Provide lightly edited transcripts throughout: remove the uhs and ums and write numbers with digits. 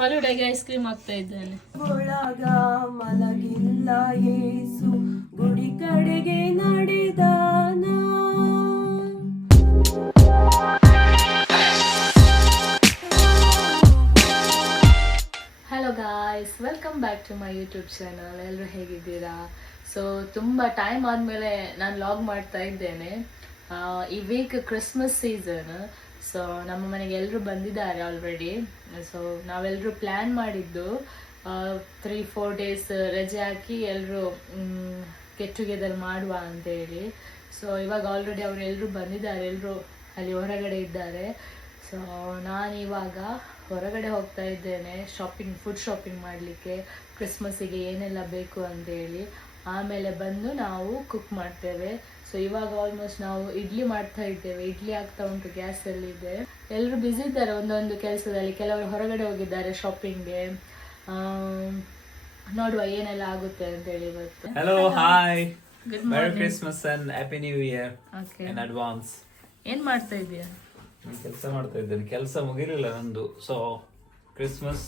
ಫಲೂಡಾಗೆ ice cream ಹಾಕ್ತಾ ಇದ್ದಾನೆ. ಒಳಗ ಮಲಗಿಲ್ಲ ಯೇಸು ಗುಡಿ ಕಡೆಗೆ ನಡೆದಾನ. Hello guys, welcome back to my YouTube channel. ಎಲ್ಲರೂ ಹೇಗಿದ್ದೀರಾ? ಸೊ ತುಂಬ ಟೈಮ್ ಆದಮೇಲೆ ನಾನು ಲಾಗ್ ಮಾಡ್ತಾ ಇದ್ದೇನೆ. ಈ ವೀಕ್ ಕ್ರಿಸ್ಮಸ್ ಸೀಸನ್. ಸೊ ನಮ್ಮ ಮನೆಗೆ ಎಲ್ಲರೂ ಬಂದಿದ್ದಾರೆ ಆಲ್ರೆಡಿ. ಸೊ ನಾವೆಲ್ಲರೂ ಪ್ಲ್ಯಾನ್ ಮಾಡಿದ್ದು 3-4 ಡೇಸ್ ರಜೆ ಹಾಕಿ ಎಲ್ಲರೂ ಗೆಟ್ ಟುಗೆದರ್ ಮಾಡುವ ಅಂತೇಳಿ. ಸೊ ಇವಾಗ ಆಲ್ರೆಡಿ ಅವರು ಎಲ್ಲರೂ ಬಂದಿದ್ದಾರೆ, ಎಲ್ಲರೂ ಅಲ್ಲಿ ಹೊರಗಡೆ ಇದ್ದಾರೆ. ಸೊ ನಾನು ಇವಾಗ ಹೊರಗಡೆ ಹೋಗ್ತಾ ಇದ್ದೇನೆ ಫುಡ್ ಶಾಪಿಂಗ್ ಮಾಡಲಿಕ್ಕೆ, ಕ್ರಿಸ್ಮಸ್ಸಿಗೆ ಏನೆಲ್ಲ ಬೇಕು ಅಂತೇಳಿ. ಆಮೇಲೆ ಬಂದು ನಾವು ಕುಕ್ ಮಾಡ್ತೇವೆ. ಸೊ ಇವಾಗ ಆಲ್ಮೋಸ್ಟ್ ನಾವು ಇಡ್ಲಿ ಮಾಡ್ತಾ ಇದ್ದೇವೆ. ಇಡ್ಲಿ ಆಗ್ತಾ ಉಂಟು, ಗ್ಯಾಸಲ್ಲಿ ಇದೆ. ಎಲ್ಲರೂ ಬ್ಯುಸಿ ಇದ್ದಾರೆ ಒಂದೊಂದು ಕೆಲಸದಲ್ಲಿ. ಕೆಲವರು ಹೊರಗಡೆ ಹೋಗಿದ್ದಾರೆ ಶಾಪಿಂಗ್ಗೆ. ನೋಡುವ ಏನೆಲ್ಲ ಆಗುತ್ತೆ ಅಂತ ಹೇಳಿ ಇವತ್ತು. Hello, hi. Good Merry morning. Christmas and Happy New Year Okay. in advance. ಏನ್ ಮಾಡ್ತಾ ಇದೀಯಾ? ನಾನು ಕೆಲಸ ಮಾಡ್ತಾ ಇದ್ದೇನೆ. ಕೆಲಸ ಮುಗಿಲಿಲ್ಲ ನಂದು. ಸೊ ಕ್ರಿಸ್ಮಸ್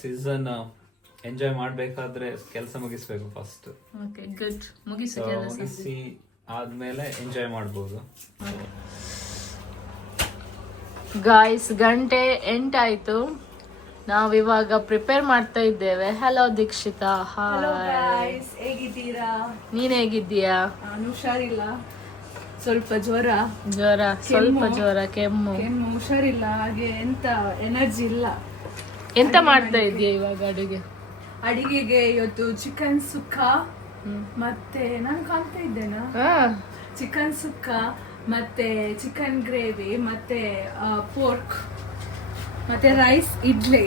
ಸೀಸನ್ ಎಂಜಾಯ್ ಮಾಡ್ಬೇಕಾದ್ರೆ ಕೆಲಸ ಮುಗಿಸ್ಬೇಕು ಫಸ್ಟ್. Okay, good. ಮುಗಿಸು ಕೆಲಸ. ಮುಗಿಸಿ ಆದ್ಮೇಲೆ ಎಂಜಾಯ್ ಮಾಡ್ಬೋದು. ಗಾಯ್ಸ್, ಗಂಟೆ 8 ಆಯ್ತು. ನಾವಿವಾಗ ಪ್ರಿಪೇರ್ ಮಾಡ್ತಾ ಇದ್ದೇವೆ. Hello Dikshita. Hello hi, guys, ಹೇಗಿದ್ದೀರಾ? ನೀನ್ ಹೇಗಿದ್ದೀಯಾ? ನಾನು ಹುಷಾರಿಲ್ಲ, ಸ್ವಲ್ಪ ಜ್ವರ, ಸ್ವಲ್ಪ ಜ್ವರ, ಕೆಮ್ಮು. ಹುಷಾರಿಲ್ಲ, ಹಾಗೆ ಎಂತ ಎನರ್ಜಿ ಇಲ್ಲ. ಎಂತ ಮಾಡ್ತಾ ಇದೀಯ ಇವಾಗ ಅಡುಗೆ? ಅಡಿಗೆಗೆ ಇವತ್ತು ಚಿಕನ್ ಸುಕ್ಕ, ಮತ್ತೆ ನಾನು ಕಾಣ್ತಾ ಇದ್ದೇನಾ, ಚಿಕನ್ ಸುಕ್ಕ, ಮತ್ತೆ ಚಿಕನ್ ಗ್ರೇವಿ, ಮತ್ತೆ ಪೋರ್ಕ್, ಮತ್ತೆ ರೈಸ್, ಇಡ್ಲಿ.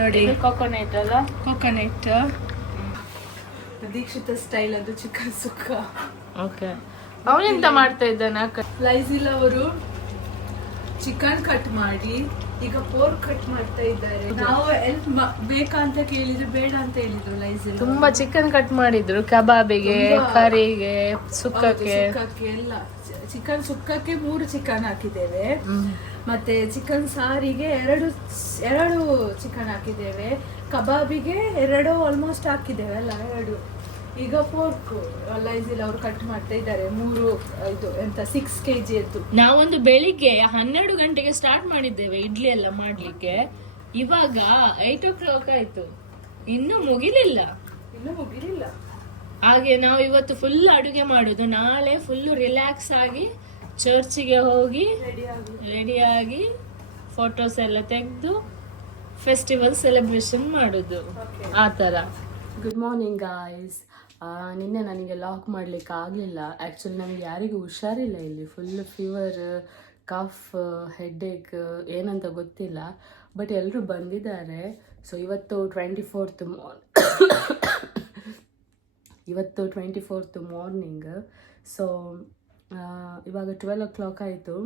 ನೋಡಿ, ಕೊಕೊನೆಟ್ ಅಲ್ಲ, ಕೊಕೊನೆಟ್ ದೀಕ್ಷಿತ ಸ್ಟೈಲ್ ಅದು ಚಿಕನ್ ಸುಕ್ಕ. ಓಕೆ, ಅವನೆಂತ ಮಾಡ್ತಾ ಇದ್ದಾನೆ? ಲೈಸಿಲ್ ಅವರು ಚಿಕನ್ ಕಟ್ ಮಾಡಿ ಈಗ ಪೋರ್ಕ್ ಕಟ್ ಮಾಡ್ತಾ ಇದ್ದಾರೆ. ನಾವು ಹೆಲ್ಪ್ ಬೇಕಾ ಅಂತ ಕೇಳಿದ್ರೆ ಬೇಡ ಅಂತ ಹೇಳಿದ್ರು ಲೈಸಿಲ್. ತುಂಬಾ ಚಿಕನ್ ಕಟ್ ಮಾಡಿದ್ರು, ಕಬಾಬಿಗೆ, ಕರಿಗೆ, ಸುಕ್ಕಕ್ಕೆ ಎಲ್ಲ. ಚಿಕನ್ ಸುಕ್ಕಕ್ಕೆ 3 ಚಿಕನ್ ಹಾಕಿದ್ದೇವೆ, ಮತ್ತೆ ಚಿಕನ್ ಸಾರಿಗೆ 2 ಚಿಕನ್ ಹಾಕಿದ್ದೇವೆ, ಕಬಾಬಿಗೆ 2 ಆಲ್ಮೋಸ್ಟ್ ಹಾಕಿದ್ದೇವೆ ಅಲ್ಲ, 2. ಈಗ ಪೋರ್ಕ್ ಲೈಸಿಲ್ ಅವರು ಕಟ್ ಮಾಡ್ತಾ ಇದ್ದಾರೆ. 6 kg ಎದ್ದು. ನಾವೊಂದು ಬೆಳಿಗ್ಗೆ 12 ಗಂಟೆಗೆ ಸ್ಟಾರ್ಟ್ ಮಾಡಿದ್ದೇವೆ ಇಡ್ಲಿ ಎಲ್ಲ ಮಾಡ್ಲಿಕ್ಕೆ. ಇವಾಗ 8 o'clock ಆಯ್ತು, ಇನ್ನೂ ಮುಗಿಲಿಲ್ಲ. ಹಾಗೆ ನಾವು ಇವತ್ತು ಫುಲ್ ಅಡುಗೆ ಮಾಡುದು. ನಾಳೆ ಫುಲ್ ರಿಲ್ಯಾಕ್ಸ್ ಆಗಿ ಚರ್ಚಿಗೆ ಹೋಗಿ ರೆಡಿಯಾಗಿ ಫೋಟೋಸ್ ಎಲ್ಲ ತೆಗೆದು ಫೆಸ್ಟಿವಲ್ ಸೆಲೆಬ್ರೇಷನ್ ಮಾಡುದು, ಆ ಥರ. Good morning guys. ನಿನ್ನೆ ನನಗೆ ಲಾಕ್ ಮಾಡಲಿಕ್ಕೆ ಆಗಲಿಲ್ಲ. ಆ್ಯಕ್ಚುಲಿ ನನಗೆ ಯಾರಿಗೂ ಹುಷಾರಿಲ್ಲ ಇಲ್ಲಿ. ಫುಲ್ ಫೀವರ್, ಕಫ್, ಹೆಡ್ಏಕ್, ಏನಂತ ಗೊತ್ತಿಲ್ಲ. ಬಟ್ ಎಲ್ಲರೂ ಬಂದಿದ್ದಾರೆ. ಸೊ ಇವತ್ತು 24th ಮಾರ್ನಿಂಗ್. ಸೊ ಇವಾಗ 12 o'clock ಆಯಿತು.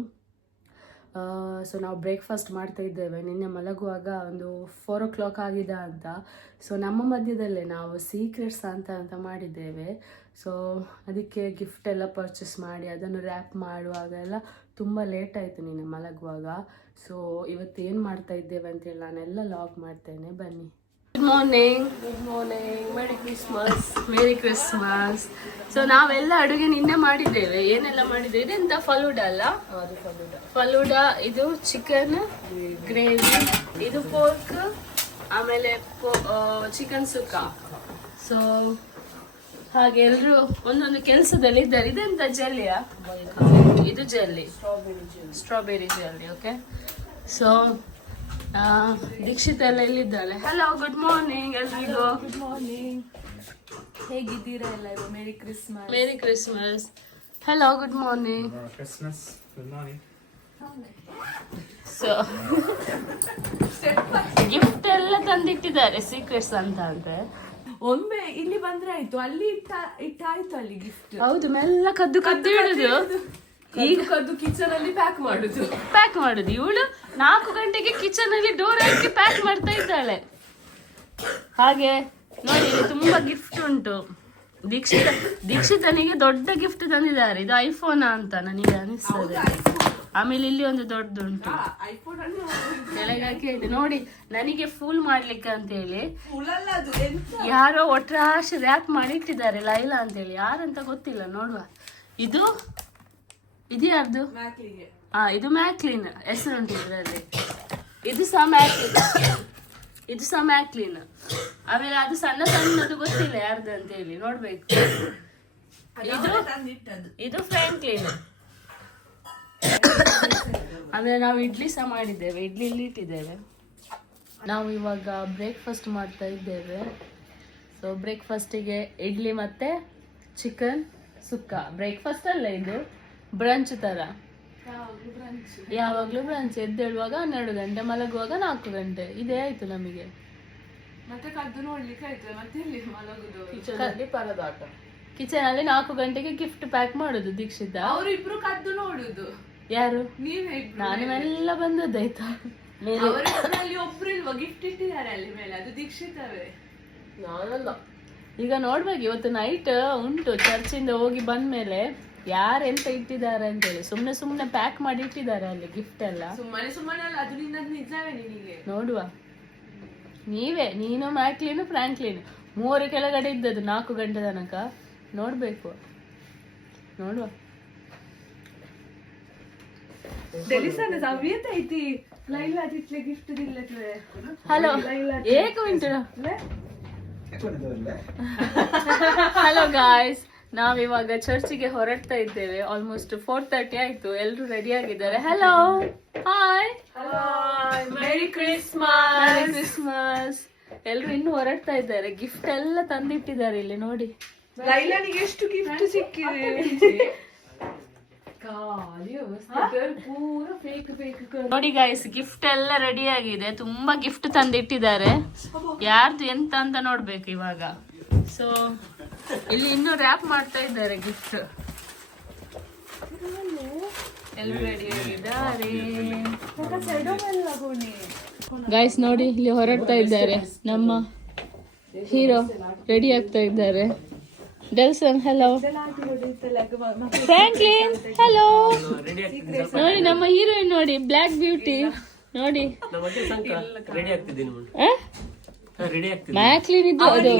ಸೊ ನಾವು ಬ್ರೇಕ್ಫಾಸ್ಟ್ ಮಾಡ್ತಾ ಇದ್ದೇವೆ. ನಿನ್ನೆ ಮಲಗುವಾಗ ಒಂದು 4 o'clock ಆಗಿದೆ ಅಂತ. ಸೊ ನಮ್ಮ ಮಧ್ಯದಲ್ಲೇ ನಾವು ಸೀಕ್ರೆಟ್ಸ್ ಅಂತ ಮಾಡಿದ್ದೇವೆ. ಸೊ ಅದಕ್ಕೆ ಗಿಫ್ಟ್ ಎಲ್ಲ ಪರ್ಚೇಸ್ ಮಾಡಿ ಅದನ್ನು ರ್ಯಾಪ್ ಮಾಡುವಾಗ ಎಲ್ಲ ತುಂಬ ಲೇಟ್ ಆಯಿತು ನಿನ್ನೆ ಮಲಗುವಾಗ. ಸೊ ಇವತ್ತು ಏನು ಮಾಡ್ತಾ ಇದ್ದೇವೆ ಅಂತೇಳಿ ನಾನೆಲ್ಲ ಲಾಗ್ ಮಾಡ್ತೇನೆ, ಬನ್ನಿ. Good morning. Merry Christmas. So ನಾವೆಲ್ಲ ಅಡುಗೆ ನಿನ್ನೆ ಮಾಡಿದ್ದೇವೆ. ಏನೆಲ್ಲ ಮಾಡಿದ್ದೇವೆ? ಇದೆಂತ ಫಲೂಡ ಅಲ್ಲ, ಫಲೂಡ. ಇದು ಚಿಕನ್ ಗ್ರೇವಿ, ಇದು ಪೋರ್ಕ್, ಆಮೇಲೆ ಚಿಕನ್ ಸುಕ್ಕ. ಸೊ ಹಾಗೆ ಎಲ್ಲರೂ ಒಂದೊಂದು ಕೆಲಸದಲ್ಲಿ ಇದ್ದಾರೆ. ಇದೆಂತ ಜೆಲ್ಲಿಯಾ? ಇದು jelly, strawberry jelly. Okay. So Dikshita ಎಲ್ಲ ಎಲ್ಲಿದ್ದಾಳೆ? ಹಲೋ, ಗುಡ್ ಮಾರ್ನಿಂಗ್ ಎಲ್ರಿಗೂ. ಗುಡ್ ಮಾರ್ನಿಂಗ್, ಹೇಗಿದ್ದೀರಾ ಎಲ್ಲರೂ? Merry Christmas. Merry Christmas. Hello, good morning. Christmas. Good morning. So gift ಎಲ್ಲ ತಂದಿಟ್ಟಿದ್ದಾರೆ, ಸೀಕ್ರೆಟ್ಸ್ ಅಂತ ಅಂದ್ರೆ. ಒಮ್ಮೆ ಇಲ್ಲಿ ಬಂದ್ರೆ ಆಯ್ತು, ಅಲ್ಲಿ ಇಟ್ಟಾಯ್ತು ಅಲ್ಲಿ ಗಿಫ್ಟ್. ಹೌದು, ಮೆಲ್ಲ ಕದ್ದು ಇಡುದು. ಈಗ ಕದ್ದು ಕಿಚನ್ ಅಲ್ಲಿ ಪ್ಯಾಕ್ ಮಾಡುದು. ಇವಳು 4 ಗಂಟೆಗೆ ಕಿಚನ್ ಅಲ್ಲಿ ಡೋರ್ ಹಾಕಿ ಪ್ಯಾಕ್ ಮಾಡ್ತಾ ಇದ್ದಾಳೆ. ಹಾಗೆ ನೋಡಿ, ತುಂಬಾ ಗಿಫ್ಟ್ ಉಂಟು. ದೀಕ್ಷಿತನಿಗೆ ದೊಡ್ಡ ಗಿಫ್ಟ್ ತಂದಿದ್ದಾರೆ. ಇದು ಐಫೋನ್ ಅಂತ ನನಗೆ ಅನಿಸ್ತದೆ. ಆಮೇಲೆ ಇಲ್ಲಿ ಒಂದು ದೊಡ್ಡದುಂಟು ಐಫೋನ್ ಅನ್ನು ಕೆಳಗೆ ಹಾಕಿ ಇದೆ ನೋಡಿ. ನನಗೆ ಫೂಲ್ ಮಾಡ್ಲಿಕ್ಕೆ ಅಂತ ಹೇಳಿ ಫುಲ್ಲಲ್ಲ ಅದು ಎಂತ ಯಾರೋ ಒಟ್ರಾಶಿ ರ್ಯಾಪ್ ಮಾಡಿಟ್ಟಿದ್ದಾರೆ ಲೈಲಾ ಅಂತೇಳಿ, ಯಾರಂತ ಗೊತ್ತಿಲ್ಲ. ನೋಡುವ. ಇದು ಯಾರ್ದು? ಮ್ಯಾಕ್ಲಿಗೆ. ಇದು ಮ್ಯಾಕ್ಲಿನ್ ಹೆಸರುಂಟು ಇದರಲ್ಲಿ. ಇದು ಸಹ ಮ್ಯಾಕ್ಲಿನ್. ಆಮೇಲೆ ಅದು ಸಣ್ಣ ಸಣ್ಣದು ಗೊತ್ತಿಲ್ಲ ಯಾರ್ದು ಅಂತ ಹೇಳಿ, ನೋಡ್ಬೇಕು. ಇದು ಫ್ರ್ಯಾಂಕ್ಲಿನ್. ಆಮೇಲೆ ನಾವು ಇಡ್ಲಿ ಸಹ ಮಾಡಿದ್ದೇವೆ, ಇಡ್ಲಿ ಇಲ್ಲಿ ಇಟ್ಟಿದ್ದೇವೆ. ನಾವು ಇವಾಗ ಬ್ರೇಕ್ಫಾಸ್ಟ್ ಮಾಡ್ತಾ ಇದ್ದೇವೆ. ಸೊ ಬ್ರೇಕ್ಫಾಸ್ಟಿಗೆ ಇಡ್ಲಿ ಮತ್ತೆ ಚಿಕನ್ ಸುಕ್ಕ. ಬ್ರೇಕ್ಫಾಸ್ಟ್ ಅಲ್ಲ, ಇದು ಬ್ರಂಚ್ ತರ. ಯಾವಾಗ್ಲೂ ಬ್ರಂಚ್. ಎದ್ದೇಳುವಾಗ 12 ಗಂಟೆ, ಮಲಗುವಾಗ 4 ಗಂಟೆ. ಇದೇ ಆಯ್ತು ನಮಗೆ. ಮತ್ತೆ ಕದ್ದು ನೋಡ್ಲಿಕ್ಕೆ ಆಯ್ತು. ಮತ್ತೆ ಇಲ್ಲಿ ಮಲಗುದು ಪರದಾಟ. ಕಿಚನ್ ಅಲ್ಲಿ 4 ಗಂಟೆಗೆ ಗಿಫ್ಟ್ ಪ್ಯಾಕ್ ಮಾಡುದು ದೀಕ್ಷಿತ. ಅವರಿಬ್ರು ಕದ್ದು ನೋಡುದು. ಯಾರು? ನೀವೇ. ನಾನು ಎಲ್ಲ ಬಂದದ್ದಾಯ್ತಾ. ಅಲ್ಲಿ ಒಬ್ರು ಇಲ್ವಾ ಗಿಫ್ಟ್ ಇಟ್ಟಿದ್ದಾರೆ ಅಲ್ಲಿ ಮೇಲೆ, ಅದು ದೀಕ್ಷಿತವೇ. ನಾನಲ್ಲ. ಈಗ ನೋಡ್ಬೇಕು, ಇವತ್ತು ನೈಟ್ ಉಂಟು. ಚರ್ಚಿಂದ ಹೋಗಿ ಬಂದ್ಮೇಲೆ ಯಾರೆಂತ ಇಟ್ಟಿದ್ದಾರೆ ಅಂತೇಳಿ ಸುಮ್ನೆ ಪ್ಯಾಕ್ ಮಾಡಿ ಇಟ್ಟಿದ್ದಾರೆ ಅಲ್ಲಿ ಗಿಫ್ಟ್ ಎಲ್ಲ. ಸುಮ್ಮನೆ ಅಲ್ಲ, ಅದು ನಿಜವೇ ನಿನಗೆ. ನೋಡುವ. ನೀನು ಮ್ಯಾಕ್ಲಿನ್ ಫ್ರಾಂಕ್ಲಿನ್ 3 ಕೆಳಗಡೆ ಇದ್ದದ್ದು 4 ಗಂಟೆ ತನಕ. ನೋಡ್ಬೇಕು, ನೋಡುವ. ಹಲೋ, ಏಕ ಮಿನಿಟ್. ಹಲೋ ಗಾಯ್ಸ್, ನಾವಿವಾಗ ಚರ್ಚಿಗೆ ಹೊರಡ್ತಾ ಇದ್ದೇವೆ. ಆಲ್ಮೋಸ್ಟ್ 4:30 ಆಯ್ತು. ಎಲ್ರು ರೆಡಿ ಆಗಿದ್ದಾರೆ. Hello, hi, merry Christmas. Christmas. ಎಲ್ರು ಇನ್ನು ಹೊರಡ್ತಾ ಇದ್ದಾರೆ. ಗಿಫ್ಟ್ ಎಲ್ಲ ತಂದಿಟ್ಟಿದ್ದಾರೆ ಇಲ್ಲಿ ನೋಡಿ. ಲೈಲಾನಿಗೆ ಎಷ್ಟು ಗಿಫ್ಟ್ ಸಿಕ್ಕಿದೆ. ನೋಡಿ ಗಾಯ್ಸ್, ಗಿಫ್ಟ್ ಎಲ್ಲ ರೆಡಿ ಆಗಿದೆ. ತುಂಬಾ ಗಿಫ್ಟ್ ತಂದಿಟ್ಟಿದ್ದಾರೆ. ಯಾರ್ದು ಎಂತ ಅಂತ ನೋಡ್ಬೇಕು ಇವಾಗ. ಸೊ ಇಲ್ಲಿ ಇನ್ನು ರ್ಯಾಪ್ ಮಾಡ್ತಾ ಇದ್ದಾರೆ ಗಿಫ್ಟ್. ಎಲ್ಲ ರೆಡಿ ಆಗಿದ್ದಾರೆ ಗಾಯ್ಸ್. ನೋಡಿ, ಇಲ್ಲಿ ಹೊರಡ್ತಾ ಇದ್ದಾರೆ. ನಮ್ಮ ಹೀರೋ ರೆಡಿ ಆಗ್ತಾ ಇದ್ದಾರೆ. ಡೆಲ್ಸನ್ ಹೆಲೋ. Franklin hello. ನೋಡಿ ನಮ್ಮ ಹೀರೋಯಿನ್ ನೋಡಿ, ಬ್ಲ್ಯಾಕ್ ಬ್ಯೂಟಿ ನೋಡಿ. ಮ್ಯಾಕ್ಲಿನ್ ಇದ್ದು ಅದು.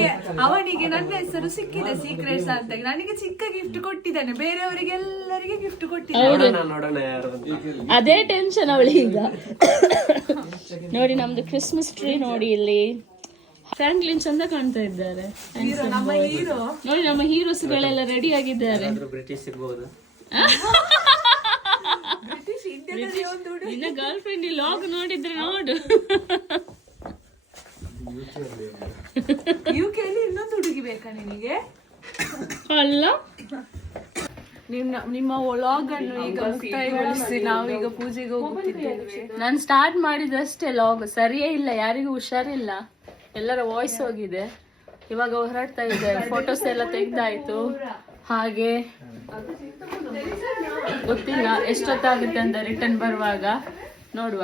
ಅವನಿಗೆ ನನ್ನ ಹೆಸರು ಸಿಕ್ಕಿದೆ ಸೀಕ್ರೆಟ್ಸ್ ಅಂತ. ನನಗೆ ಚಿಕ್ಕ ಗಿಫ್ಟ್ ಕೊಟ್ಟಿದ್ದಾನೆ, ಬೇರೆಯವರಿಗೆ ಎಲ್ಲರಿಗೆ ಗಿಫ್ಟ್ ಕೊಟ್ಟಿದ್ದಾನೆ. ಅದೇ ಟೆನ್ಷನ್ ಅವಳಿಗೆ ಈಗ. ನೋಡಿ ನಮ್ದು ಕ್ರಿಸ್ಮಸ್ ಟ್ರೀ ನೋಡಿ ಇಲ್ಲಿ. ಫ್ರಾಂಕ್ಲಿನ್ ಚಂದ ಕಾಣ್ತಾ ಇದ್ದಾರೆ. ನಮ್ಮ ಹೀರೋ ನೋಡಿ, ನಮ್ಮ ಹೀರೋಸ್ ಗಳೆಲ್ಲ ರೆಡಿ ಆಗಿದ್ದಾರೆ. ನಿನ್ನ ಗರ್ಲ್ ಫ್ರೆಂಡ್ ಲಾಗ್ ನೋಡಿದ್ರೆ ನೋಡು. ಯುಕೆಲಿ ಇನ್ನೊಂದು ಹುಡುಗಿ ಬೇಕಾ ನಿನಗೆ? ಅಲ್ಲ, ನಿಮ್ಮ ವ್ಲಾಗ್ ಅನ್ನು ಈಗ ಮುಕ್ತಾಯಗೊಳಿಸಿ ನಾವೀಗ ಪೂಜೆಗೆ ಹೋಗುತ್ತಿದ್ದೇವೆ. ನಾನು ಸ್ಟಾರ್ಟ್ ಮಾಡಿದಷ್ಟೇ ಲಾಗ್. ಸರಿಯೇ ಇಲ್ಲ, ಯಾರಿಗೂ ಹುಷಾರಿಲ್ಲ, ಎಲ್ಲರ ವಾಯ್ಸ್ ಹೋಗಿದೆ. ಇವಾಗ ಹೊರಡ್ತಾ ಇದ್ದಾರೆ. ಫೋಟೋಸ್ ಎಲ್ಲ ತೆಗ್ದಾಯ್ತು. ಹಾಗೆ ಗೊತ್ತಿಲ್ಲ ಎಷ್ಟೊತ್ತಾಗುತ್ತೆ ಅಂತ ರಿಟರ್ನ್ ಬರುವಾಗ. ನೋಡುವ.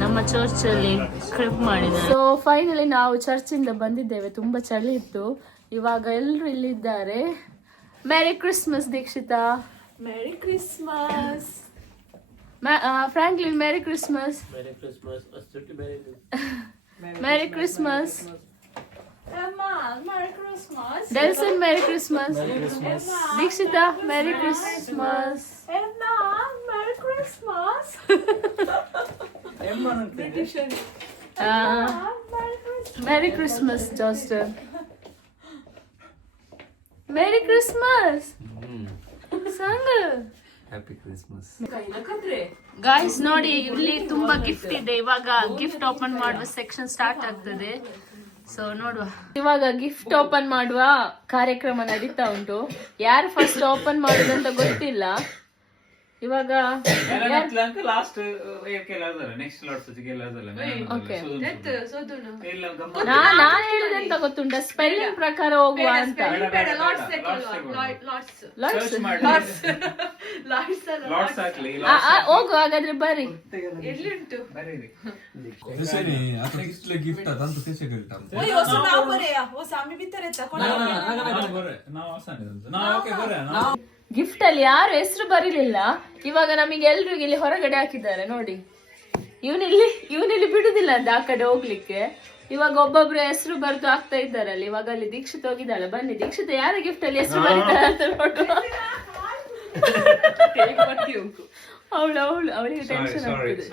ನಮ್ಮ ಚರ್ಚ್ ಅಲ್ಲಿ ಕ್ರಿಪ್ ಮಾಡಿದ್ದಾರೆ. ಸೊ ಫೈನಲಿ ನಾವು ಚರ್ಚಿಂದ ಬಂದಿದ್ದೇವೆ. ತುಂಬಾ ಚಳಿ ಇತ್ತು. ಇವಾಗ ಎಲ್ಲರೂ ಇಲ್ಲಿದ್ದಾರೆ. Merry Christmas Dikshita. Merry Christmas. Franklin merry Christmas. Merry Christmas. Delson merry Christmas. Dikshita merry Christmas. Christmas. Merry Christmas Jaston. Merry Christmas ಸಂಗ. Happy Christmas. ಗಾಯ್ಸ್ ನೋಡಿ, ಇಲ್ಲಿ ತುಂಬಾ ಗಿಫ್ಟ್ ಇದೆ. ಇವಾಗ ಗಿಫ್ಟ್ ಓಪನ್ ಮಾಡುವ ಸೆಕ್ಷನ್ ಸ್ಟಾರ್ಟ್ ಆಗ್ತದೆ. ಸೊ ನೋಡುವ, ಇವಾಗ ಗಿಫ್ಟ್ ಓಪನ್ ಮಾಡುವ ಕಾರ್ಯಕ್ರಮ ನಡೀತಾ ಉಂಟು. ಯಾರು ಫಸ್ಟ್ ಓಪನ್ ಮಾಡುದಂತ ಗೊತ್ತಿಲ್ಲ. ಇವಾಗ ಲಾಸ್ಟ್ ನಾನ್ ಹೇಳಿದಂತ ಗೊತ್ತುಂಟ, ಸ್ಪೆಲ್ಲಿಂಗ್ ಪ್ರಕಾರ ಹೋಗುವ ಅಂತ. ಹೋಗು ಹಾಗಾದ್ರೆ ಬರ್ರಿ. ಗಿಫ್ಟ್ ಅಲ್ಲಿ ಯಾರು ಹೆಸರು ಬರೀಲಿಲ್ಲ. ಇವಾಗ ನಮಗೆ ಎಲ್ರಿಗೂ ಇಲ್ಲಿ ಹೊರಗಡೆ ಹಾಕಿದ್ದಾರೆ ನೋಡಿ. ಇವನಿಲ್ಲಿ ಬಿಡುದಿಲ್ಲ ಅಂತ ಆ ಕಡೆ ಹೋಗ್ಲಿಕ್ಕೆ. ಇವಾಗ ಒಬ್ಬೊಬ್ರು ಹೆಸರು ಬರ್ದು ಆಗ್ತಾ ಇದ್ದಾರಲ್ಲ. ಇವಾಗ ಅಲ್ಲಿ ದೀಕ್ಷಿತ್ ಹೋಗಿದ್ದಾಳೆ. ಬನ್ನಿ ದೀಕ್ಷಿತ್, ಯಾರ ಗಿಫ್ಟ್ ಅಲ್ಲಿ ಹೆಸರು ಬರೀತಾರೆ ಅಂತ ನೋಡುವ. ಅವಳಿಗೆ ಟೆನ್ಷನ್ ಆಗ್ತದೆ.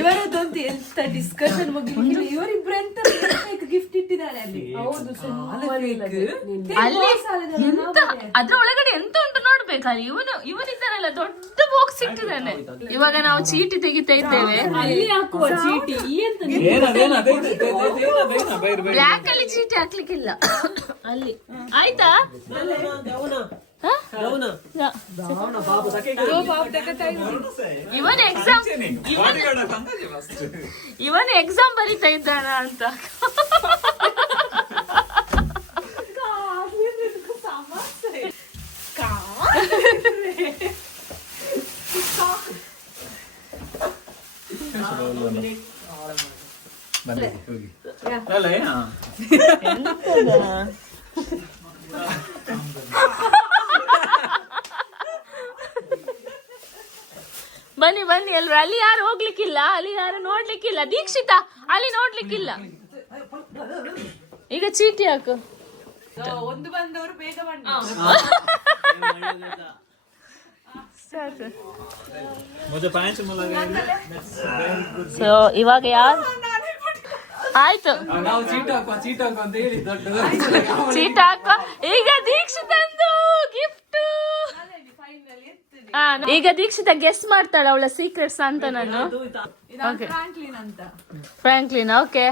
ಇವರದೊಂದು ಎಂತ ಡಿಸ್ಕಷನ್ ಮುಗಿಲಿಲ್ಲ. ಇವರಿಬ್ರು ಎಂತ ಗಿಫ್ಟ್ ಇಟ್ಟಿದ್ದಾರೆ ಅಲ್ಲಿ. ಅಲ್ಲಿ ಅದ್ರ ಒಳಗಡೆ ಎಂತ ಉಂಟು ನೋಡ್ಬೇಕಲ್ಲ. ಇವನಿದ್ದಾನಲ್ಲ, ದೊಡ್ಡ ಬಾಕ್ಸ್ ಇಟ್ಟಿದ್ದಾನೆ. ಇವಾಗ ನಾವು ಚೀಟಿ ತೆಗಿತಾ ಇದ್ದೇವೆ. ಬ್ಲ್ಯಾಕ್ ಅಲ್ಲಿ ಚೀಟಿ ಹಾಕ್ಲಿಕ್ಕಿಲ್ಲ ಅಲ್ಲಿ. ಆಯ್ತಾ? ಇವನ್ ಎಕ್ಸಾಮ್ ಬರೀತಾ ಇದ್ದಾನ ಅಂತ. ಬನ್ನಿ ಬನ್ನಿ ಎಲ್ರು. ಅಲ್ಲಿ ಯಾರು ಹೋಗ್ಲಿಕ್ಕಿಲ್ಲ, ಅಲ್ಲಿ ಯಾರು ನೋಡ್ಲಿಕ್ಕಿಲ್ಲ. ದೀಕ್ಷಿತಾ, ಅಲ್ಲಿ ನೋಡ್ಲಿಕ್ಕಿಲ್ಲ. ಈಗ ಚೀಟಿ ಹಾಕು. ಒಂದು ಬಂದವರು ಬೇಗ ಬನ್ನಿ. ಸೊ ಇವಾಗ ಯಾರು ಆಯ್ತು ಚೀಟ ಹಾಕ. ಈಗ ದೀಕ್ಷಿತಂದು ಗಿಫ್ಟ್. ಈಗ ದೀಕ್ಷಿತ ಗೆಸ್ ಮಾಡ್ತಾಳೆ ಅವಳ ಸೀಕ್ರೆಟ್ಸ್ ಅಂತ. ನಾನು ಫ್ರಾಂಕ್ಲಿನ್. ಓಕೆ,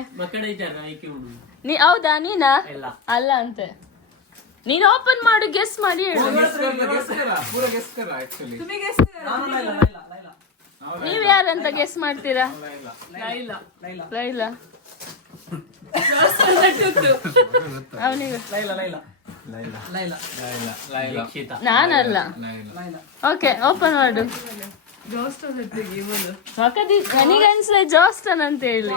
ಹೌದಾ? ನೀನಾ? ಅಲ್ಲ ಅಂತೆ. ನೀನ್ ಓಪನ್ ಮಾಡು, ಗೆಸ್ ಮಾಡಿ ಹೇಳು. ನೀವ್ ಯಾರಂತ ಗೆಸ್ ಮಾಡ್ತೀರಾ? ಲೈಲಾ. ಅವನಿಗೆ ನಾನಲ್ಲ. ಓಕೆ, ಓಪನ್ ಮಾಡು. ನನಗೆ ಅನ್ಸಲ್ಲ ಜಾಸ್ಟನ್ ಅಂತ ಹೇಳಿ.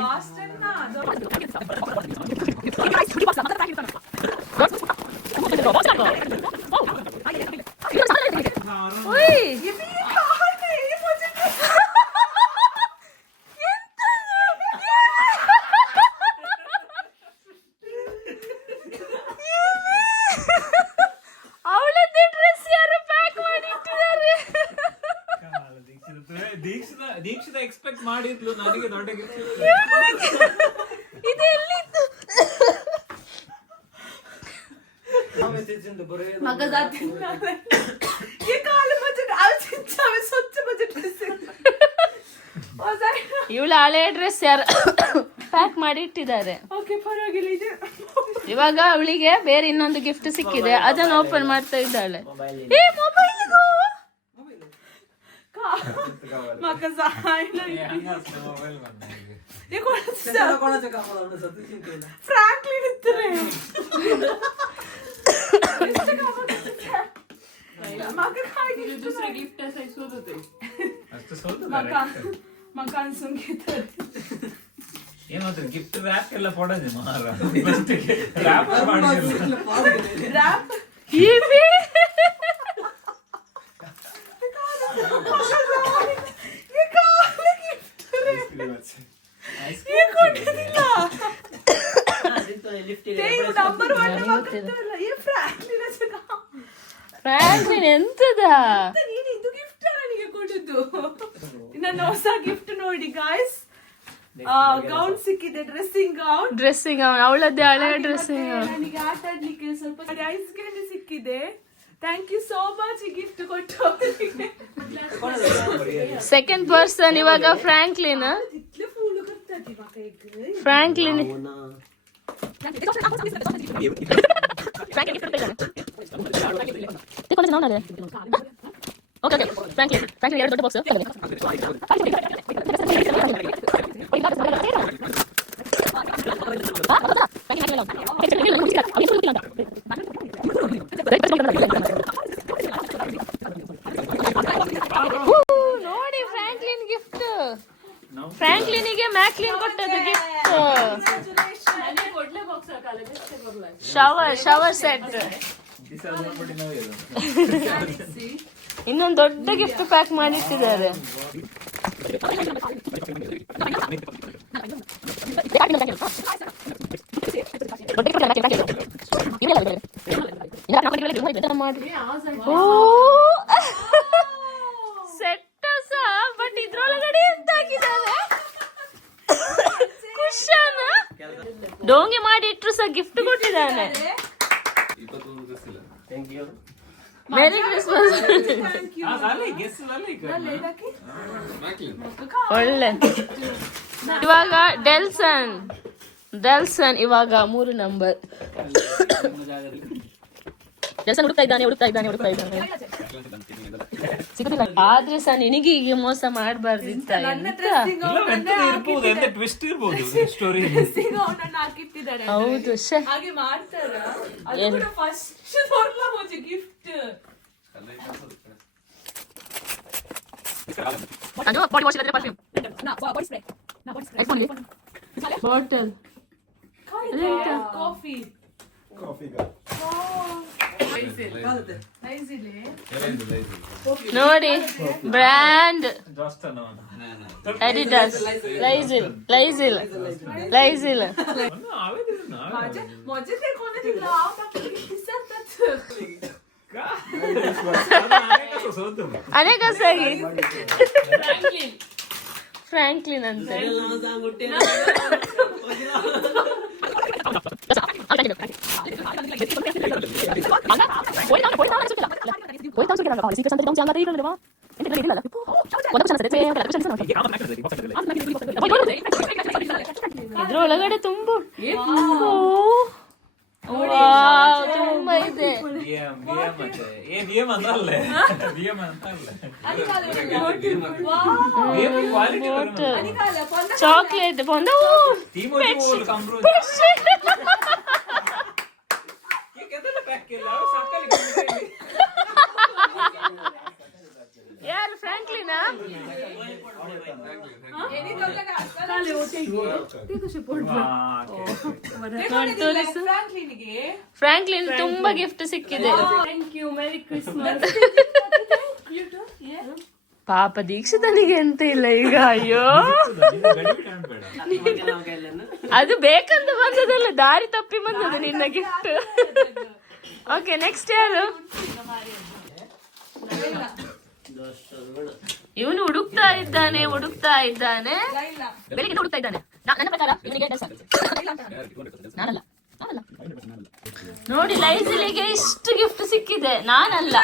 ಅವಳದ್ದೇ ಡ್ರೆಸ್ ಯಾರು ಪ್ಯಾಕ್ ಮಾಡಿ ಇಟ್ಟಿದ್ದಾರೆ. ದೀಕ್ಷಿತ ಎಕ್ಸ್ಪೆಕ್ಟ್ ಮಾಡಿದ್ಲು ನನಗೆ ದೊಡ್ಡ ಗಿಫ್ಟ್. ಇದು ಎಲ್ಲಿತ್ತು? ಇವಳ ಹಳೆ ಡ್ರೆಸ್ ಯಾರು ಪ್ಯಾಕ್ ಮಾಡಿ ಇಟ್ಟಿದ್ದಾರೆ. ಇವಾಗ ಅವಳಿಗೆ ಬೇರೆ ಇನ್ನೊಂದು ಗಿಫ್ಟ್ ಸಿಕ್ಕಿದೆ, ಅದನ್ನು ಓಪನ್ ಮಾಡ್ತಾ ಇದ್ದಾಳೆ. ಏನಾದ್ರು ಗಿಫ್ಟ್ ರ್ಯಾಪ್ ಎಲ್ಲ ಕೊಡೋದು ಮಾರ. ಫ್ರಾಂಕ್ಲಿನ್ ಎಂತದ? ಆಯ್ತು. ನನ್ನ ಹೊಸ ಗಿಫ್ಟ್ ನೋಡಿ ಗಾಯ್ಸ್, ಗೌನ್ ಸಿಕ್ಕಿದೆ, ಡ್ರೆಸ್ಸಿಂಗ್ ಗೌನ್. ಅವಳದ್ದೇ ಹಳೆ ಡ್ರೆಸ್ಸಿಂಗ್. ನನಗೆ ಆಟ ಆಡ್ಲಿಕ್ಕೆ ಸ್ವಲ್ಪ ಐಸ್ ಕ್ಯಾಂಡಿ ಸಿಕ್ಕಿದೆ. ಥ್ಯಾಂಕ್ ಯು ಸೋ ಮಚ್ ಈ ಗಿಫ್ಟ್ ಕೊಟ್ಟು. ಸೆಕೆಂಡ್ ಪರ್ಸನ್ ಇವಾಗ ಫ್ರಾಂಕ್ಲಿನ್. ಫ್ರಾಂಕ್ಲಿನ್ ಎರಡು ದೊಡ್ಡ ಬಾಕ್ಸ್. ನೋಡಿ ಫ್ರಾಂಕ್ಲಿನ್ ಗಿಫ್ಟ್. ಫ್ರಾಂಕ್ಲಿನಿಗೆ ಮ್ಯಾಕ್ಲಿನ್ ಕೊಟ್ಟದ್ದು ಗಿಫ್ಟ್. Shower set. ಇನ್ನೊಂದು ದೊಡ್ಡ ಗಿಫ್ಟ್ ಪ್ಯಾಕ್ ಮಾಡಿಟ್ಟಿದ್ದಾರೆ. ಸೆಟ್ ಸಹ, ಬಟ್ ಇದ್ರೊಳಗಡೆ ಎಂತ ಹಾಕಿದ್ದಾರೆ? ಕುಶನ್ ಡೋಂಗಿ ಮಾಡಿ ಇಟ್ರು ಸಹ ಗಿಫ್ಟ್ ಕೊಟ್ಟಿದ್ದಾನೆ. Merry Christmas. ಒಳ್ಳೆ. ಇವಾಗ ಡೆಲ್ಸನ್ ಇವಾಗ 3 ನಂಬರ್. ಡೆಲ್ಸನ್ ಹುಡುಕ್ತಾ ಇದ್ದಾನೆ. ಸಿಗುದಿಲ್ಲ. ಆದ್ರೆ ಸಹ ನಿನಗೆ ಈಗ ಮೋಸ ಮಾಡಬಾರ್ದಿತ್ತ. ಹೌದು. Bottle coffee. ನೋಡಿ ಬ್ರ್ಯಾಂಡ್ Adidas. Lysol. मजे ते कोणी दिला आता विसरतात. अनेक फ्रँकलिन अंते. ಇದ್ರೊಳಗಡೆ ತುಂಬಾ ತುಂಬಾ ಇದೆ. ಚಾಕ್ಲೇಟ್ ಬಂದು यार फ्रँकलिन ಫ್ರಾಂಕ್ಲಿನ್ ತುಂಬಾ ಗಿಫ್ಟ್ ಸಿಕ್ಕಿದೆ. ಪಾಪ ದೀಕ್ಷಿತನಿಗೆ ಎಂತ ಇಲ್ಲ ಈಗ. ಅಯ್ಯೋ ಅದು ಬೇಕಂತ ಬಂದದಲ್ಲ, ದಾರಿ ತಪ್ಪಿ ಬಂದದ್ದು ನಿನ್ನ ಗಿಫ್ಟ್. ಓಕೆ ನೆಕ್ಸ್ಟ್ ಯಾರು? ಇವನು ಹುಡುಕ್ತಾ ಇದ್ದಾನೆ ಬೆಳಿಗ್ಗೆ ಹುಡುಕ್ತಾ ಇದ್ದಾನೆ. ನನ್ನ ಪ್ರಕಾರ ಇವನಿಗೆ ನಾನಲ್ಲ. ನೋಡಿ ಲೈಸಲಿಗೆ ಇಷ್ಟು ಗಿಫ್ಟ್ ಸಿಕ್ಕಿದೆ. ನಾನಲ್ಲ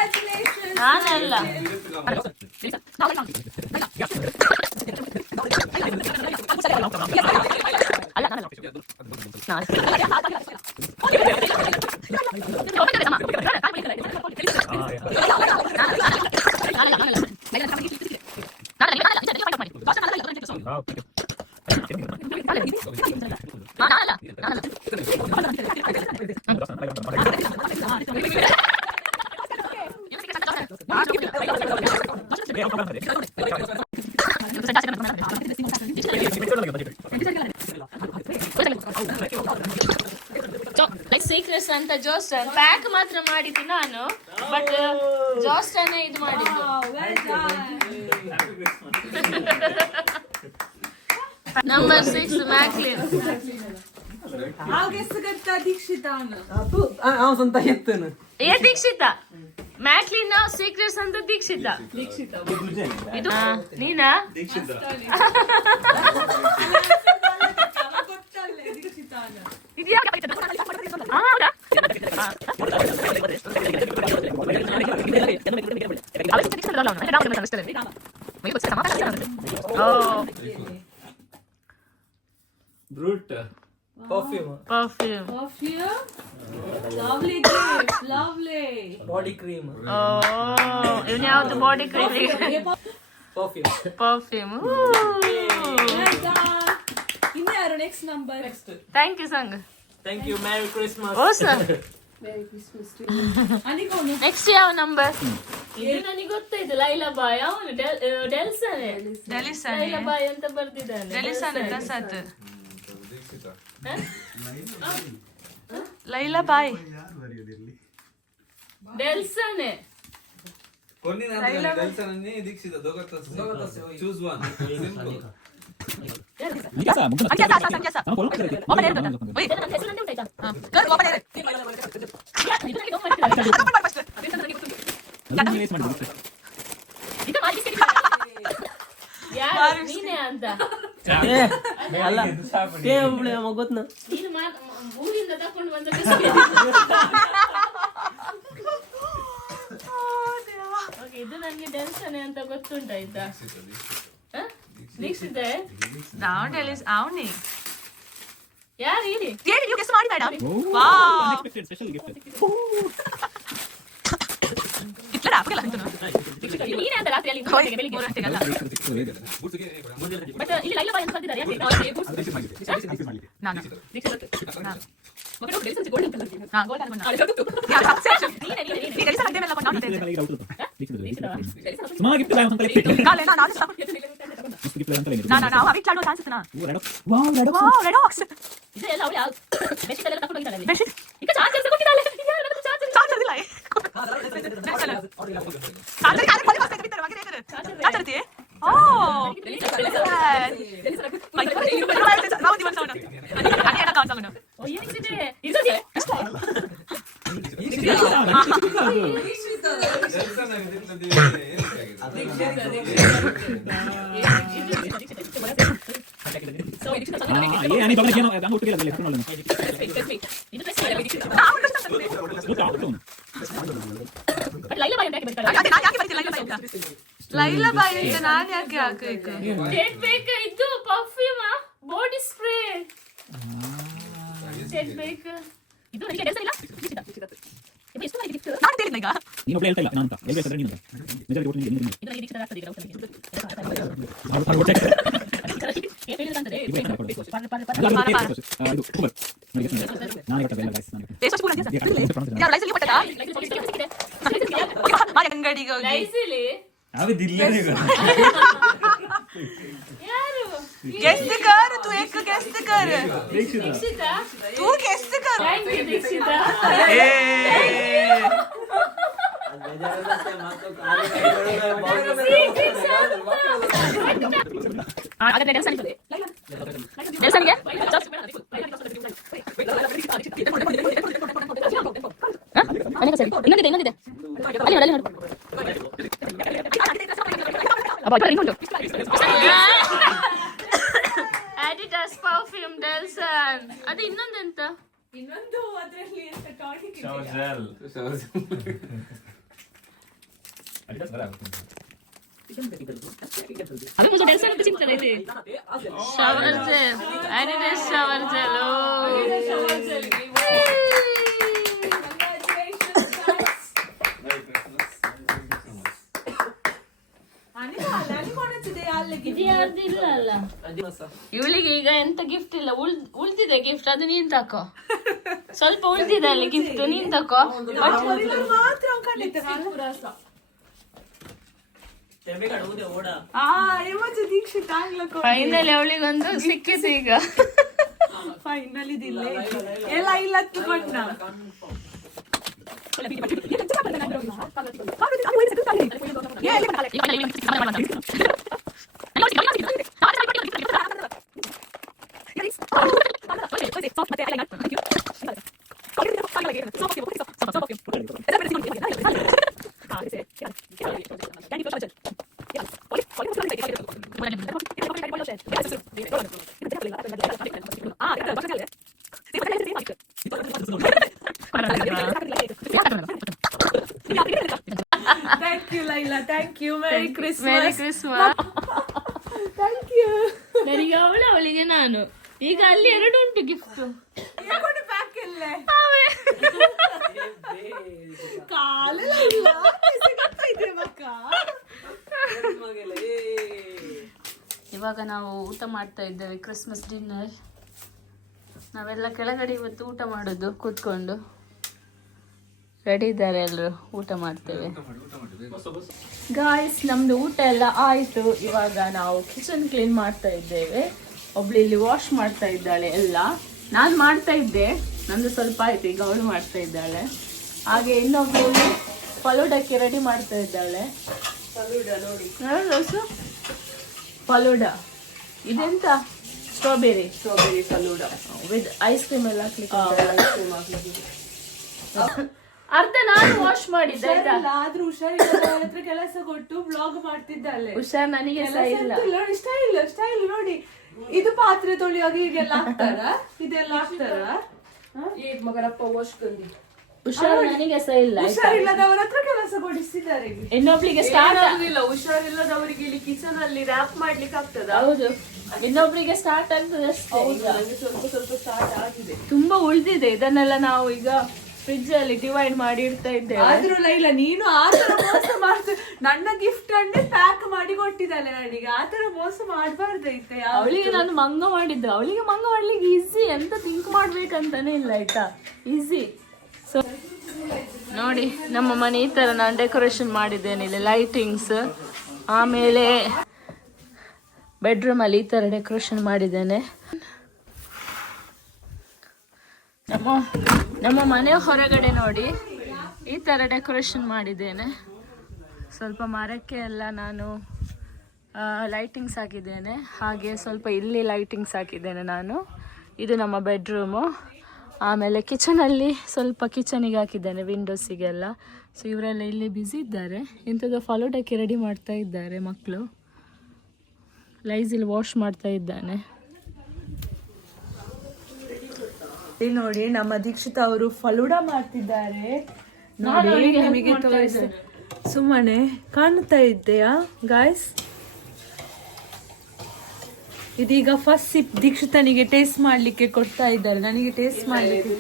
ಲೈಕ್ ಸೀಕ್ರೆಟ್ಸ್ ಅಂತ ಜೋಸ್ಟನ್ ಪ್ಯಾಕ್ ಮಾತ್ರ ಮಾಡಿದ್ದು ನಾನು, ಬಟ್ ಜೋಸ್ಟನ್ ಇದು ಮಾಡಿದ್ದು. ನಂಬರ್ 6 ಮ್ಯಾಕ್ಲಿನ್. आगे से करता दीक्षिता ना तू आव संता येतन ये दीक्षिता ಮ್ಯಾಕ್ಲಿನ್ ಸೀಕ್ರೆಟ್ಸ್ ಅಂತ ದೀಕ್ಷಿತ. ಇದು ನೀನಾ? ಬ್ರೂಟ್ Perfume. Lovely gift, lovely. Body cream. ಇವನ್ ಯಾವ್ದು ಬಾಡಿ ಕ್ರೀಮ್? Perfume. ಪರ್ಫ್ಯೂಮ್. ಇನ್ನು ಯಾರು ನೆಕ್ಸ್ಟ್ ನಂಬರ್? ಥ್ಯಾಂಕ್ ಯು ಸಂಗ್. Thank you. Merry Christmas. Oh sir. Very Christmas to ಅನಿಕೋನು. ನೆಕ್ಸ್ಟ್ ಯಾವ ನಂಬರ್? ಇದು ನನಗೆ ಗೊತ್ತಾಯ್ತು. ಲೈಲಾ ಬಾಯ್. ಅವನು ಡೆಲ್ಸನ್. ಲೈಲಾ ಬಾಯ್ ಅಂತ ಬರ್ದಿದ್ದಾನೆ. Laila boy Delson. Choose one. ಯಾರು ನೀನೇ ಅಂತ? ಅಲ್ಲ ಟೇಬಲ್ ಗೊತ್ತ ನೀನು ಊರಿಂದ ತಕೊಂಡು ಬಂದ ಇದು ನನಗೆ ಡೆಲ್ಸನ್ ಅಂತ ಗೊತ್ತುಂಟಾಯ್ತಾ? ದೀಕ್ಷಿತ ಅವನಿ ಯಾರು ಹೇಳಿ? ಮಾಡಿ ಮೇಡಮ್. ನೀನೇ ಅಂತ ರಾತ್ರಿಯಲ್ಲಿ ಬಟ್ ಇಲ್ಲಿ ಲೈಲಾ ಬಾಯ್ ಅಂತ ಬರ್ತಿದ್ದಾರೆ. ಲೈಲಾ ಬಾಯ್ ಅಂತ ನಾನು ಯಾಕೆ ಹಾಕಬೇಕು? ಇದು ಪರ್ಫ್ಯೂಮ್, ಬಾಡಿ ಸ್ಪ್ರೇ. ಇದು ನನಗೆ ಡೆಲ್ಸನ್ ಇಲ್ಲ. ಎಷ್ಟು ಮಾಡಿ ಗಿಫ್ಟ್ ನಾನು ಹೇಳಿದ್ನ ಈಗ ನೀನು ಒಬ್ಬಳೆ ಹೇಳ್ತಾ ಇಲ್ಲ ನಾನು ಅಂತ ಎಲ್ಲಿ ಬೇಕಾದ್ರೆ ನೀನು ನಿಜವಾಗಿ ಕೊಟ್ಟು ನೀನು ಇದು ನನಗೆ ಗಿಫ್ಟ್ ಆಗ್ತದೆ. ಈಗ ಅಂಗಡಿಗೆ ಹೋಗಿ ಲೈಸಿಲಿ गेस्ट कर तू एक गेस्ट कर दीक्षिता तू गेस्ट कर थैंक यू दीक्षिता. ಹಾಗಾದ್ರೆ ಡೆಲ್ಸನ್ಗೆ ಡೆಲ್ಸನ್ಗೆ ಸರಿ ಇನ್ನೊಂದಿದೆ ಅಲ್ಲಿ ನೋಡಿ ಇನ್ನೊಂದು Adidas perfume Delson. ಅದು ಇನ್ನೊಂದೆಂತ? ಇನ್ನೊಂದು ಅದರಲ್ಲಿ ಅಂತ ಟಾನಿಕ್ ಇದೆ. अभी मुझे डेल्सन पे चिंता रहती है. Shower gel, Adidas shower gel. ಇವಳಿಗೆ ಈಗ ಎಂತ ಗಿಫ್ಟ್ ಇಲ್ಲ, ಉಳ್ದಿದೆ ಗಿಫ್ಟ್, ಅದು ನೀನ್ ತಕೋ. ಸ್ವಲ್ಪ ಉಳ್ದಿದೆ ಅಲ್ಲಿ ಗಿಫ್ಟ್, ನೀನ್ ತಕೋ. ಫೈನಲಿ ಅವಳಿಗೊಂದು ಸಿಕ್ಕಿತು ಈಗ. ಫೈನಲ್ ಇದಿಲ್ಲ ಎಲ್ಲ ಇಲ್ಲ ತಗೊಂಡ thank you Laila, thank you, merry merry Christmas. Christmas. Thank you. ನನಗೆ ಅವಳಿಗೆ ನಾನು. ಈಗ ಅಲ್ಲಿ 2 ಉಂಟು ಗಿಫ್ಟ್. ಪ್ಯಾಕ್ ಇಲ್ಲ ಕಾಲೆಲ್ಲ ಇಲ್ಲ, ಸಿಗುತ್ತಾ ಇದೆ ಮಕ್ಕ. ಇವಾಗ ನಾವು ಊಟ ಮಾಡ್ತಾ ಇದ್ದೇವೆ, ಕ್ರಿಸ್ಮಸ್ ಡಿನ್ನರ್. ನಾವೆಲ್ಲ ಕೆಳಗಡೆ ಇವತ್ತು ಊಟ ಮಾಡೋದು ಕೂತ್ಕೊಂಡು. ರೆಡಿ ಇದ್ದಾರೆ ಎಲ್ಲರೂ, ಊಟ ಮಾಡ್ತೇವೆ. ಗಾಯ್ಸ್, ನಮ್ದು ಊಟ ಎಲ್ಲ ಆಯ್ತು. ಇವಾಗ ನಾವು ಕಿಚನ್ ಕ್ಲೀನ್ ಮಾಡ್ತಾ ಇದ್ದೇವೆ. ಒಬ್ಳು ಇಲ್ಲಿ ವಾಶ್ ಮಾಡ್ತಾ ಇದ್ದಾಳೆ ಎಲ್ಲ. ನಾನು ಮಾಡ್ತಾ ಇದ್ದೆ, ನಂದು ಸ್ವಲ್ಪ ಆಯ್ತು, ಈಗ ಅವಳು ಮಾಡ್ತಾ ಇದ್ದಾಳೆ. ಹಾಗೆ ಇನ್ನೊಬ್ಳು ಫಲೂಡಕ್ಕೆ ರೆಡಿ ಮಾಡ್ತಾ ಇದ್ದಾಳೆ. ಫಲೂಡ ಇದೆಂತ? ಸ್ಟ್ರಾಬೆರಿ ಫಲೂಡ ವಿತ್ ಐಸ್ ಕ್ರೀಮ್ ಎಲ್ಲ ಅರ್ಧ ನಾನು ವಾಶ್ ಮಾಡಿದ್ದೆ ಆಯ್ತಾ? ಆದ್ರೂ ಹುಷಾರಿಲ್ಲದವರ ಹತ್ರ ಕೆಲಸ ಕೊಟ್ಟು ಬ್ಲಾಗ್ ಮಾಡ್ತಿದ್ದಾಳೆ. ಹುಷಾರ್ ನನಗೆ ಸಹ ಇಲ್ಲ. ನೋಡಿ ಸ್ಟೈಲ್ ನೋಡಿ. ಇದು ಪಾತ್ರೆ ತೊಳೆಯುವಾಗ ಹೀಗೆಲ್ಲ ಹಾಕ್ತಾರ, ಇದೆಲ್ಲ ಹಾಕ್ತಾರ. ಹುಷಾರ್ ನನಗೆ ಸಹ ಇಲ್ಲ ಆಯ್ತಾ? ಹುಷಾರಿಲ್ಲದವರ ಹತ್ರ ಕೆಲಸ ಕೊಡಿಸಿದ್ದಾರೆ. ಇನ್ನೊಬ್ಳಿಗೆ ಸ್ಟಾರ್ಟ್ ಹುಷಾರಿಲ್ಲದವರಿಗೆ ಇಲ್ಲಿ ಕಿಚನ್ ಅಲ್ಲಿ ರ್ಯಾಪ್ ಮಾಡ್ಲಿಕ್ಕೆ ಆಗ್ತದ? ಹೌದು, ಇನ್ನೊಬ್ಳಿಗೆ ಸ್ಟಾರ್ಟ್ ಆಗ್ತದೆ ಅಷ್ಟೇ. ಸ್ವಲ್ಪ ಸ್ಟಾರ್ಟ್ ಆಗಿದೆ. ತುಂಬಾ ಉಳ್ದಿದೆ, ಇದನ್ನೆಲ್ಲ ನಾವು ಈಗ ಫ್ರಿಡ್ಜ್ ಅಲ್ಲಿ ಡಿವೈಡ್ ಮಾಡಿ ಇಡ್ತಾ ಇದ್ದೇವೆ. ಆದ್ರೂ ಲೈಲ, ನೀನು ಆತರ ಮೋಸ ಮಾಡ್ತ ನನ್ನ ಗಿಫ್ಟ್ ಅನ್ನೇ ಪ್ಯಾಕ್ ಮಾಡಿ ಕೊಟ್ಟಿದ್ದಾಳೆ ನನಗೆ. ಆತರ ಮೋಸ ಮಾಡಬಾರ್ದೈತೆ. ಅವಳಿಗೆ ನಾನು ಮಂಗ ಮಾಡಿದ್ದು, ಅವಳಿಗೆ ಮಂಗ ಮಾಡ್ಲಿಕ್ಕೆ ಈಸಿ, ಎಂತ ಥಿಂಕ್ ಮಾಡ್ಬೇಕಂತಾನೆ ಇಲ್ಲ ಆಯ್ತಾ, ಈಸಿ. ಸೊ ನೋಡಿ, ನಮ್ಮ ಮನೆ ಈ ತರ ನಾನು ಡೆಕೋರೇಷನ್ ಮಾಡಿದ್ದೇನೆ. ಇಲ್ಲಿ ಲೈಟಿಂಗ್ಸ್, ಆಮೇಲೆ ಬೆಡ್ರೂಮ್ ಅಲ್ಲಿ ಈ ತರ ಡೆಕೋರೇಷನ್ ಮಾಡಿದ್ದೇನೆ. ನಮ್ಮ ಮನೆ ಹೊರಗಡೆ ನೋಡಿ ಈ ತರ ಡೆಕೋರೇಷನ್ ಮಾಡಿದ್ದೇನೆ. ಸ್ವಲ್ಪ ಮರಕ್ಕೆ ಎಲ್ಲ ನಾನು ಲೈಟಿಂಗ್ಸ್ ಹಾಕಿದ್ದೇನೆ. ಹಾಗೆ ಸ್ವಲ್ಪ ಇಲ್ಲಿ ಲೈಟಿಂಗ್ಸ್ ಹಾಕಿದ್ದೇನೆ ನಾನು. ಇದು ನಮ್ಮ ಬೆಡ್ರೂಮು. ಆಮೇಲೆ ಕಿಚನಲ್ಲಿ ಸ್ವಲ್ಪ ಕಿಚನಿಗೆ ಹಾಕಿದ್ದೇನೆ, ವಿಂಡೋಸಿಗೆಲ್ಲ. ಸೊ ಇವರೆಲ್ಲ ಇಲ್ಲಿ ಬ್ಯುಸಿ ಇದ್ದಾರೆ, ಇಂಥದ್ದು ಫಲೂಡಕ್ಕೆ ರೆಡಿ ಮಾಡ್ತಾ ಇದ್ದಾರೆ ಮಕ್ಕಳು. ಲೈಸಿಲ್ ವಾಶ್ ಮಾಡ್ತಾ ಇದ್ದಾನೆ. ನೋಡಿ, ನಮ್ಮ ದೀಕ್ಷಿತಾ ಅವರು ಫಲೂಡ ಮಾಡ್ತಿದ್ದಾರೆ. ನೋಡಿ, ನಿಮಗೆ ಸುಮ್ಮನೆ ಕಾಣ್ತಾ ಇದ್ದೆಯಾ ಗಾಯ್ಸ್? ಇದೀಗ ಫಸ್ಟ್ ಸಿಪ್ ದೀಕ್ಷಿತನಿಗೆ ಟೇಸ್ಟ್ ಮಾಡ್ಲಿಕ್ಕೆ ಕೊಡ್ತಾ ಇದ್ದಾರೆ, ನನಗೆ ಟೇಸ್ಟ್ ಮಾಡ್ಲಿಕ್ಕೆ.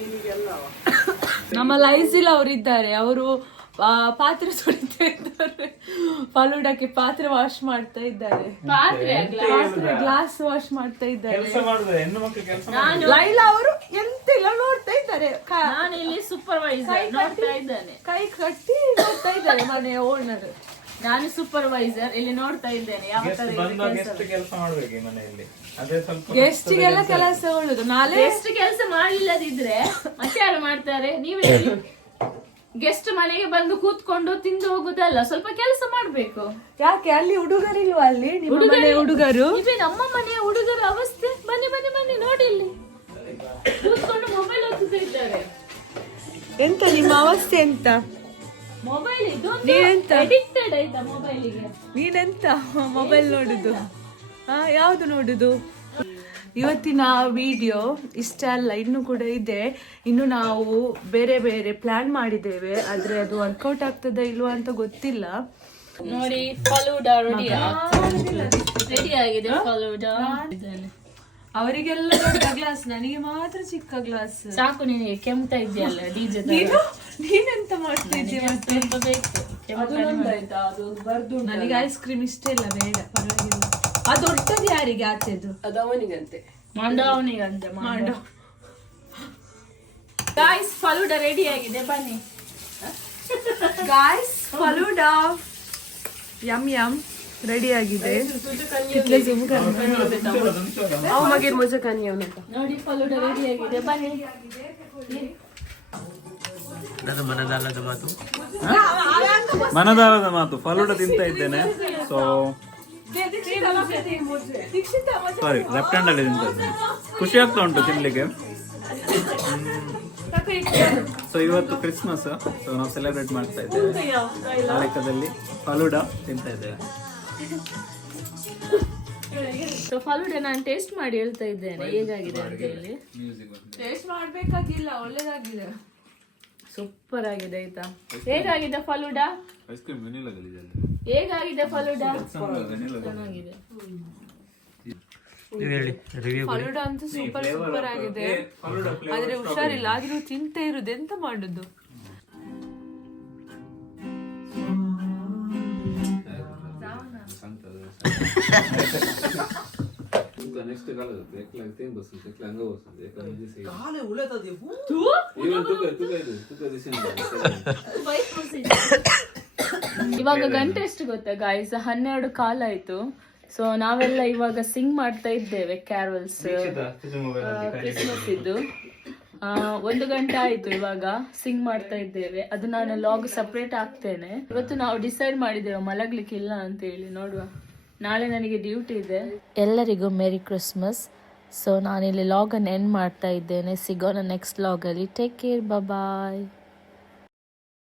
ನಮ್ಮ ಲೈಸಿಲ್ ಅವರು ಇದ್ದಾರೆ, ಅವರು ಪಾತ್ರೆ ತೊಳಿತಾ ಇದ್ದಾರೆ. ಫಲೂಡಕ್ಕೆ ಪಾತ್ರೆ ವಾಶ್ ಮಾಡ್ತಾ ಇದ್ದಾರೆ, ಗ್ಲಾಸ್ ವಾಶ್ ಮಾಡ್ತಾ ಇದ್ದಾರೆ. ಲೈಲಾ ಅವರು ಎಂತೆಲ್ಲ ನೋಡ್ತಾ ಇದ್ದಾರೆ. ನಾನು ಇಲ್ಲಿ ಸೂಪರ್ವೈಸರ್ ನೋಡ್ತಾ ಇದ್ದೇನೆ, ಕೈ ಕಟ್ಟಿ ನೋಡ್ತಾ ಇದ್ದಾರೆ ಮನೆಯ ಓನರ್. ನಾನು ಸೂಪರ್ವೈಸರ್ ಇಲ್ಲಿ ನೋಡ್ತಾ ಇದ್ದೇನೆ. ಯಾವ ಗೆಸ್ಟಿಗೆಲ್ಲ ಕೆಲಸ ಉಳಿದು ನಾಳೆ ಎಷ್ಟು ಕೆಲಸ ಮಾಡ್ಲಿಲ್ಲದಿದ್ರೆ ಮತ್ತೆ ಯಾರು ಮಾಡ್ತಾರೆ? ನೀವೇ ಗೆಸ್ಟ್ ಮನೆಗೆ ಬಂದು ಕೂತ್ಕೊಂಡು ತಿಂದು ಹೋಗುದಲ್ಲ, ಸ್ವಲ್ಪ ಕೆಲಸ ಮಾಡ್ಬೇಕು. ಯಾಕೆ ಅಲ್ಲಿ ಹುಡುಗರಿಲ್ವಾ? ಅಲ್ಲಿ ನಿಮ್ಮ ಮನೆ ಹುಡುಗರು? ಇವೆ ನಮ್ಮ ಮನೆಯ ಹುಡುಗರ ಅವಸ್ಥೆ. ಬನ್ನಿ ಬನ್ನಿ ಬನ್ನಿ, ನೋಡಿ ಇಲ್ಲಿ ಕೂತ್ಕೊಂಡು ಮೊಬೈಲ್ ಓದ್ತಾ ಇದ್ದಾರೆ. ಎಂತ ನಿಮ್ಮ ಅವಸ್ಥೆ ಎಂತ? ಮೊಬೈಲ್ ನೀನೆಂತ ಅಡಿಕ್ಟೆಡ್ ಆಯ್ತಾ ಮೊಬೈಲಿಗೆ? ನೀನೆಂತ ಮೊಬೈಲ್ ನೋಡುದು? ಯಾವುದು ನೋಡುದು? ಇವತ್ತಿನ ವಿಡಿಯೋ ಇಷ್ಟ ಅಲ್ಲ, ಇನ್ನು ಕೂಡ ಇದೆ. ಇನ್ನು ನಾವು ಬೇರೆ ಬೇರೆ ಪ್ಲಾನ್ ಮಾಡಿದ್ದೇವೆ, ಆದ್ರೆ ಅದು ವರ್ಕೌಟ್ ಆಗ್ತದ ಇಲ್ವಾ ಅಂತ ಗೊತ್ತಿಲ್ಲ. ನೋಡಿ, ಫಲೂಡ ರೆಡಿ ಆಗಿದೆ. ಫಲೂಡ ಅವರಿಗೆಲ್ಲ ದೊಡ್ಡ ಗ್ಲಾಸ್, ನನಗೆ ಮಾತ್ರ ಚಿಕ್ಕ ಗ್ಲಾಸ್. ಸಾಕು, ನಿನಗೆ ಕೆಮ್ತಾ ಇದೆಯಲ್ಲ ಡಿಜೆ. ನೀನೆಂತ ಮಾಡ್ತಾ ಇದ್ದೀಯ? ಬೇಕು ನನಗೆ ಐಸ್ ಕ್ರೀಮ್ ಇಷ್ಟ ಇಲ್ಲ, ಬೇಡ ಪರವಾಗಿಲ್ಲ. ಅದು ದೊಡ್ಡದು ಯಾರಿಗೆ ಆಚೆದು? ಅವನಿಗಂತೆ ಮಾಂಡ. ಗಾಯ್ಸ್, ಫಲೂಡ ರೆಡಿ ಆಗಿದೆ, ಬನ್ನಿ. ಗಾಯ್ಸ್, ಫಲೂಡ ಯಮ್ ಯಮ್ ರೆಡಿ ಆಗಿದೆ. ನೋಡಿ, ಫಲೂಡ ರೆಡಿ ಆಗಿದೆ, ಬನ್ನಿ. ಮನದಾಳದ ಮಾತು, ಫಲೂಡ ತಿಂತ ಇದ್ದೇನೆ. ಸೊ ಸಾರಿ, ಲೆಫ್ಟ್ ಹ್ಯಾಂಡ್ ಅಲ್ಲಿ ತಿಂತ ಇದ್ದೇನೆ. ಖುಷಿ ಆಗ್ತಾ ಉಂಟು ತಿನ್ಲಿಕ್ಕೆ. ಸೊ ಇವತ್ತು ಕ್ರಿಸ್ಮಸ್, ಸೊ ನಾವು ಸೆಲೆಬ್ರೇಟ್ ಮಾಡ್ತಾ ಇದ್ದೇವೆ. ಆ ಲೆಕ್ಕದಲ್ಲಿ ಫಲೂಡಾ ತಿಂತಾ ಇದ್ದೇವೆ. ಸೊ ಫಲೂಡಾ ನಾನು ಟೇಸ್ಟ್ ಮಾಡಿ ಹೇಳ್ತಾ ಇದ್ದೇನೆ ಹೇಗಾಗಿದೆ ಅಂತ ಹೇಳಿ. ಟೇಸ್ಟ್ ಮಾಡ್ಬೇಕಾಗಿಲ್ಲ, ಒಳ್ಳೇದಾಗಿದೆ. ಸೂಪರ್ ಆಗಿದೆ ಆಯ್ತಾ. ಹೇಗಾಗಿದೆ ಫಲೂಡಾ? ಐಸ್ ಕ್ರೀಮ್ ವೆನಿಲಾ ಹೇಗಾಗಿದೆ ಫಲೂಡಾ? ಚೆನ್ನಾಗಿದೆ. ಫಲೂಡಾ ಅಂತೂ ಸೂಪರ್ ಆಗಿದೆ. ಆದ್ರೆ ಹುಷಾರಿಲ್ಲ, ಆದ್ರೂ ತಿಂತ ಇರುದು, ಎಂತ ಮಾಡುದು? ನೆಕ್ಸ್ಟ್ ಕಾಲ ತೇನ್ ಬರ್ತದೆ ಹಂಗ ಬರ್ತದೆ. ಕಾಲೇ ಉಳೆತದೆ. ಇವಾಗ ಗಂಟೆ ಎಷ್ಟು ಗೊತ್ತಾ ಗಾಯ್ಸ್? 12 ಕಾಲ ಆಯ್ತು. ಸೊ ನಾವೆಲ್ಲ ಇವಾಗ ಸಿಂಗ್ ಮಾಡ್ತಾ ಇದ್ದೇವೆ ಕ್ಯಾರಲ್ಸ್, ಕ್ರಿಸ್ಮಸ್ ಇದ್ದು. 1 ಗಂಟೆ ಆಯ್ತು ಇವಾಗ ಸಿಂಗ್ ಮಾಡ್ತಾ ಇದ್ದೇವೆ. ಅದು ನಾನು ಲಾಗ್ ಸಪ್ರೇಟ್ ಆಗ್ತೇನೆ. ಇವತ್ತು ನಾವು ಡಿಸೈಡ್ ಮಾಡಿದ್ದೇವೆ ಮಲಗ್ಲಿಕ್ಕೆ ಇಲ್ಲ ಅಂತ ಹೇಳಿ. ನೋಡುವ, ನಾಳೆ ನನಗೆ ಡ್ಯೂಟಿ ಇದೆ. ಎಲ್ಲರಿಗೂ ಮೇರಿ ಕ್ರಿಸ್ಮಸ್. ಸೊ ನಾನಿಲ್ಲಿ ಲಾಗನ್ನು ಎಂಡ್ ಮಾಡ್ತಾ ಇದ್ದೇನೆ. ಸಿಗೋಣ ನೆಕ್ಸ್ಟ್ ಲಾಗಲ್ಲಿ. ಟೇಕ್ ಕೇರ್, ಬಾಯ್.